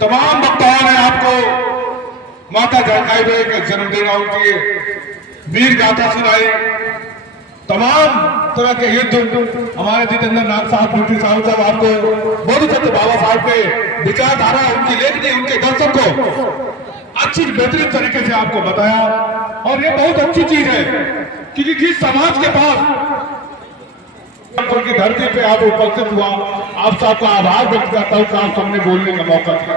तमाम वक्ताओं ने आपको माता जानकी बाई के जन्मदिन और उनकी वीर गाथा सुनाई। तमाम तरह के युद्ध हमारे जितेंद्र नाथ साहब, ड्यूटी साहब आपको बोध सत्य बाबा साहब के विचारधारा, उनकी लेखनी, उनके दर्शन को अच्छी बेहतरीन तरीके से आपको बताया। और ये बहुत अच्छी चीज है क्योंकि जिस समाज के पास की धरती पे आप उपस्थित हुआ, आप सबका आभार व्यक्त करता हूँ कि आप सबने बोलने का मौका दिया।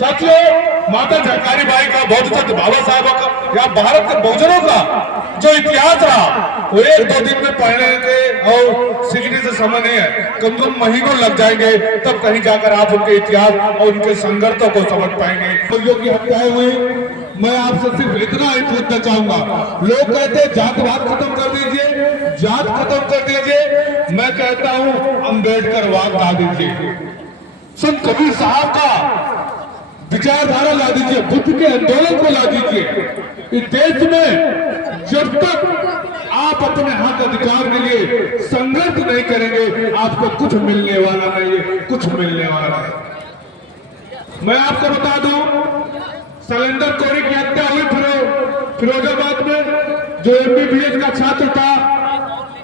साथियों, माता जानकी बाई का, बौद्ध सत्य बाबा साहब का या भारत के बहुजनों का जो इतिहास रहा वो एक दो दिन में पढ़ने के और सीखने से समय नहीं है, कम से कम महीनों लग जाएंगे, तब कहीं जाकर आप उनके इतिहास और उनके संघर्षों को समझ पाएंगे। जो की हत्याएं हुई, मैं आपसे सिर्फ इतना ही पूछना चाहूंगा, लोग कहते हैं जातवाद खत्म कर दीजिए, जात खत्म कर दीजिए, मैं कहता हूं अम्बेडकरवाद ला दीजिए, संत कबीर साहब का विचारधारा ला दीजिए, बुद्ध के आंदोलन को ला दीजिए। इस देश में जब तक आप अपने हक अधिकार के लिए संघर्ष नहीं करेंगे, आपको कुछ मिलने वाला नहीं है, कुछ मिलने वाला है। मैं आपको बता दूं, शैलेंद्र कोरी की हत्या हुई फिरोजाबाद में, जो MBBS का छात्र था,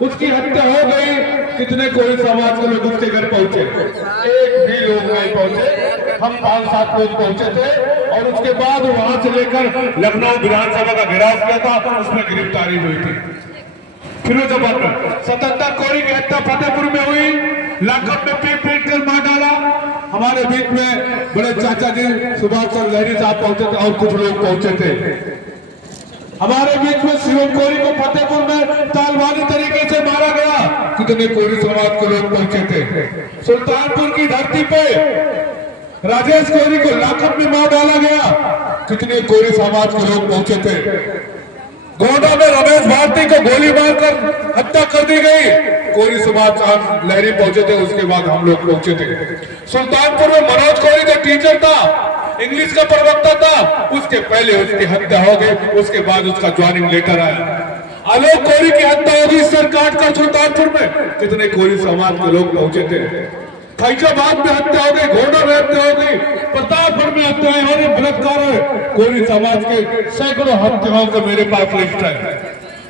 उसकी हत्या हो गई। कितने कोई समाज के लोग उसके घर पहुंचे? एक भी लोग नहीं पहुंचे। हम 5-7 लोग पहुंचे थे और उसके बाद वहां से लेकर लखनऊ विधानसभा का घेराव किया था, उसमें गिरफ्तारी हुई थी। फिरोजाबाद में 77 कोरी की हत्या फतेहपुर में हुई, लाकअप में पीट कर मार डाला। हमारे बीच में बड़े चाचा जी सुभाष चंद्र लहरी साहब पहुंचे थे और कुछ लोग पहुंचे थे। हमारे बीच में शिवम कोरी को फतेहपुर में तालवानी तरीके से मारा गया। कितने कोरी समाज के लोग पहुंचे थे। सुल्तानपुर की धरती पे राजेश कोरी को लाकअप में मार डाला गया। कितने कोरी समाज के लोग पहुंचे थे। गोंडा में रमेश भारती को गोली मारकर हत्या कर दी गई। कोरी सुभाष चंद्र लहरी पहुंचे थे, उसके बाद हम लोग पहुंचे थे। सुल्तानपुर में मनोज कोरी जो टीचर था, इंग्लिश का प्रवक्ता था, उसके पहले उसकी हत्या हो गई, उसके बाद उसका ज्वाइनिंग लेटर आया। आलोक कोरी की हत्या होगी सर काट कर सुल्तानपुर में। कितने कोरी समाज के लोग पहुंचे थे। फैजाबाद में हत्या हो गई, गोंडा में हत्या हो गई, प्रतापगढ़ में हत्याएं हो रही, बलात्कार है। कोरी समाज के सैकड़ों हत्याओं का मेरे पास लिस्ट है,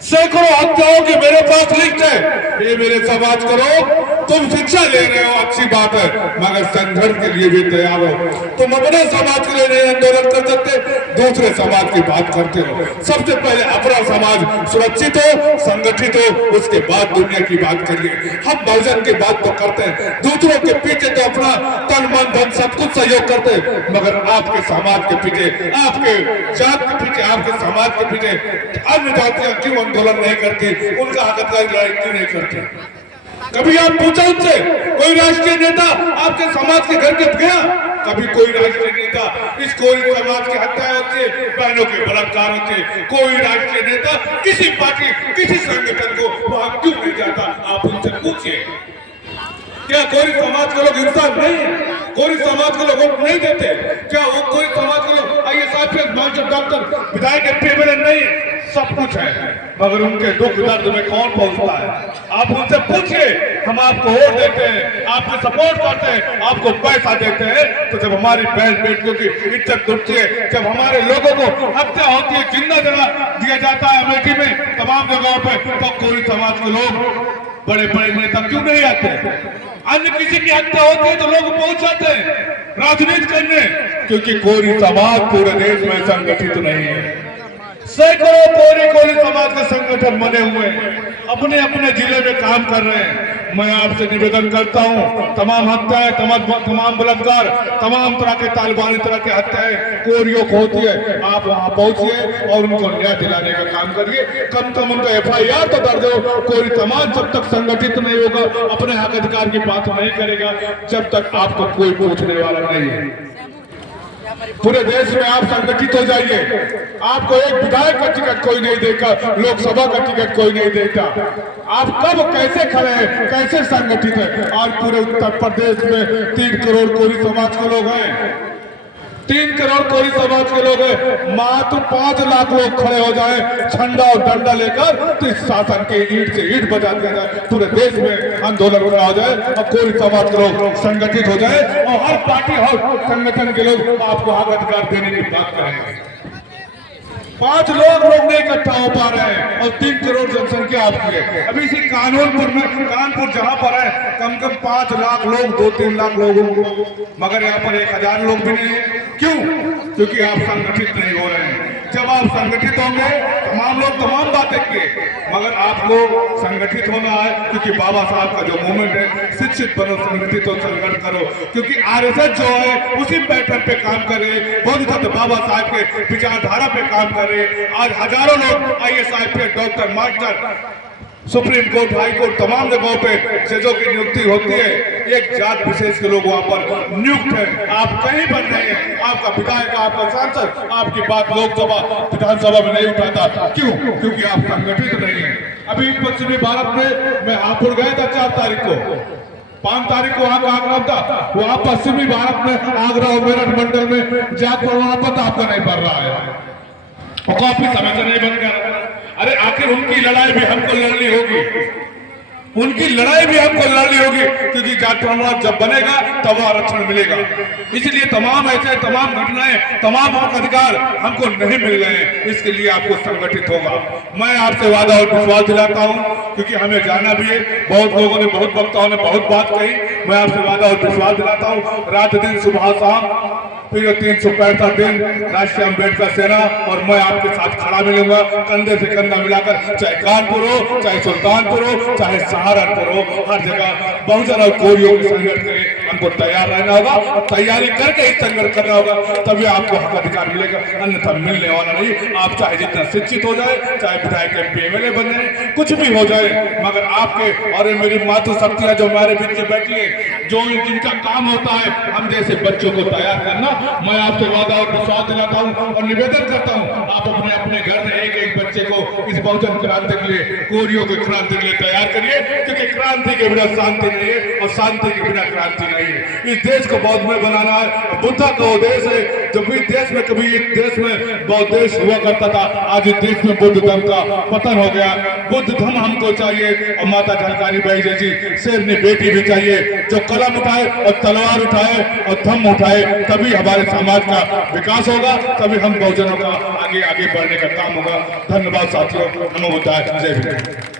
सैकड़ों हत्याओं की मेरे पास लिस्ट है। ये मेरे समाज के लोग, तुम शिक्षा ले रहे हो, अच्छी बात है, मगर संघर्ष के लिए भी तैयार हो। तुम अपने समाज के लिए नहीं आंदोलन कर सकते, दूसरे समाज की बात करते हो। सबसे पहले अपना समाज सुरक्षित हो, संगठित हो, उसके बाद दुनिया की बात करिए। हम बहुजन की बात तो करते हैं, दूसरों के पीछे तो अपना तन मन धन सब कुछ सहयोग करते हैं, मगर आपके समाज के पीछे, आपके जात के पीछे, आपके समाज के पीछे अन्य जातियां क्यों आंदोलन नहीं करती, उनका हक अधिकार लड़ाई क्यों नहीं करती? कभी आप पूछा उनसे? कोई राष्ट्रीय नेता आपके समाज के घर के गया? कभी कोई राष्ट्रीय नेता, इस कोई समाज की हत्या होती है, बहनों के बलात्कार होते हैं, कोई राष्ट्रीय नेता किसी पार्टी, किसी संगठन को वहां क्यों नहीं जाता? आप उनसे पूछिए। क्या कोई समाज के लोग इंसान नहीं है? कोई समाज के लोग वोट नहीं देते? क्या वो कोई समाज के लोग IAS, मास्टर, डॉक्टर, विधायक, MP नहीं है? सब कुछ है, मगर उनके दुख दर्द में कौन पहुंचता है? आप उनसे पूछिए। हम आपको वोट देते हैं, आपको सपोर्ट करते हैं, आपको पैसा देते हैं, तो जब हमारी बहन बेटियों की इज्जत टूटती है, जब हमारे लोगों को हत्या होती है, जिंदा जला दिया जाता है अमेठी में, तमाम जगहों पर, तो कोई समाज के लोग, बड़े बड़े नेता क्यों नहीं आते? अन्य किसी की हत्या होती है तो लोग पहुंच जाते हैं राजनीति करने, क्योंकि कोई समाज पूरे देश में संगठित नहीं है। सैकड़ों कोरी समाज के संगठन बने हुए हैं, अपने अपने जिले में काम कर रहे हैं। मैं आपसे निवेदन करता हूं, तमाम हत्याएं, तमाम बलात्कार, तमाम तरह के तालिबानी तरह के हत्याएं कोरियों को होती है, आप वहां पहुंचिए और उनको न्याय दिलाने का काम करिए। कम से कम उनका FIR तो दर्ज हो। कोई समाज जब तक संगठित नहीं होगा, अपने हक अधिकार की बात नहीं करेगा, जब तक आपको कोई पूछने वाला नहीं है। पूरे देश में आप संगठित हो जाइए। आपको एक विधायक का टिकट कोई नहीं देगा, लोकसभा का टिकट कोई नहीं देगा। आप कब कैसे खड़े हैं, कैसे संगठित है? आज पूरे उत्तर प्रदेश में 3 करोड़ कोरी समाज के लोग हैं। 3 करोड़ कोई समाज के लोग हैं, मात्र 5 लाख लोग खड़े हो जाए झंडा और डंडा लेकर तो इस शासन के ईंट से ईंट बजा दिया जाए, पूरे देश में आंदोलन खड़ा हो जाए और कोई समाज के लोग संगठित हो जाए और हर पार्टी हर संगठन के लोग आपको हक अधिकार देने की बात करेंगे। 5 लोग नहीं इकट्ठा हो पा रहे हैं और 3 करोड़ जनसंख्या आपकी है। अभी इसी कानपुर जहां पर है कम 5 लाख लोग 2-3 लाख लोग होंगे, मगर यहाँ पर 1000 लोग भी नहीं है। क्यों? क्योंकि आप संगठित नहीं हो रहे हैं। जब आप संगठित होंगे तमाम लोग तमाम बातें किए, मगर आपको संगठित होना है क्योंकि बाबा साहब का जो मूवमेंट है शिक्षित बनो, संगठित हो, संगठन करो, क्योंकि आरएसएस जो है उसी पैटर्न पे काम करे, बोधिसत्व बाबा साहब के विचारधारा पे काम करे। आज हजारों लोग IAS, IPS, doctor, master, supreme court, high court, तमाम जगहों पे जजों की नियुक्ति होती है, एक जात विशेष के लोग वहां पर नियुक्त है। आप कहीं पर नहीं है, आपका विधायक, आपका सांसद आपकी बात लोकसभा विधानसभा में नहीं उठाता। क्यों? क्योंकि आप संगठित नहीं है। अभी पश्चिमी भारत में मैं हापुड़ गया था 4 तारीख को, 5 तारीख को वहां का आगरा था, वहां पश्चिमी भारत में आगरा और मेरठ मंडल में जाकर वहां पता आपका नहीं पड़ रहा है और काफी समय से नहीं बन गया। अरे आखिर उनकी लड़ाई भी हमको लड़नी होगी, उनकी लड़ाई भी हमको लड़नी होगी, क्योंकि जाट प्रमाण जब बनेगा तब आरक्षण मिलेगा। इसलिए तमाम घटनाएं, तमाम अधिकार हमको नहीं मिल रहे हैं, इसके लिए आपको संगठित होगा। मैं आपसे वादा और विश्वास दिलाता हूं, क्योंकि हमें जाना भी है। बहुत लोगों ने, बहुत वक्ताओं ने बहुत बात कही, मैं आपसे वादा और विश्वास दिलाता हूँ, रात दिन सुबह शाम फिर 365 दिन राष्ट्रीय अम्बेडकर सेना और मैं आपके साथ खड़ा मिलूंगा, कंधे से कंधा मिलाकर, चाहे कानपुर हो, चाहे सुल्तानपुर हो, चाहे सहारनपुर हो, हर जगह बहुजन और कोरियों के संगठन के लिए हमको तैयार रहना होगा और तैयारी करके ही संगठन करना होगा, तभी आपको हक अधिकार मिलेगा, अन्यथा मिलने वाला नहीं। आप चाहे जितना शिक्षित हो जाए, चाहे विधायक, एमपी, एमएलए बन जाए, कुछ भी हो जाए, मगर आपके और मेरी मातृशक्तियां जो हमारे बीच में बैठी है, जो जिनका काम होता है हम जैसे बच्चों को तैयार करना, मैं आपसे वादा और विश्वास दिलाता हूं और निवेदन करता हूं, आप अपने अपने घर में एक बच्चे को इस बहुजन क्रांति के लिए, कोरियों की क्रांति के लिए तैयार करिए, क्योंकि क्रांति के बिना शांति नहीं है और शांति के बिना क्रांति नहीं है। इस देश को बौद्धमय बनाना है। बुद्धा का वो देश है, जब भी देश में कभी इस देश में बौद्ध देश हुआ करता था, आज इस देश में बुद्ध धर्म का पतन हो गया। बुद्ध धर्म हमको चाहिए और माता झलकारी बाई जैसी शेरनी बेटी भी चाहिए, जो कलम उठाए और तलवार उठाए और धम्म उठाए, तभी हमारे समाज का विकास होगा, तभी हम बहुजनों का आगे बढ़ने का काम होगा। धन्यवाद साथियों, नमो बुद्धाय, जय हिंद।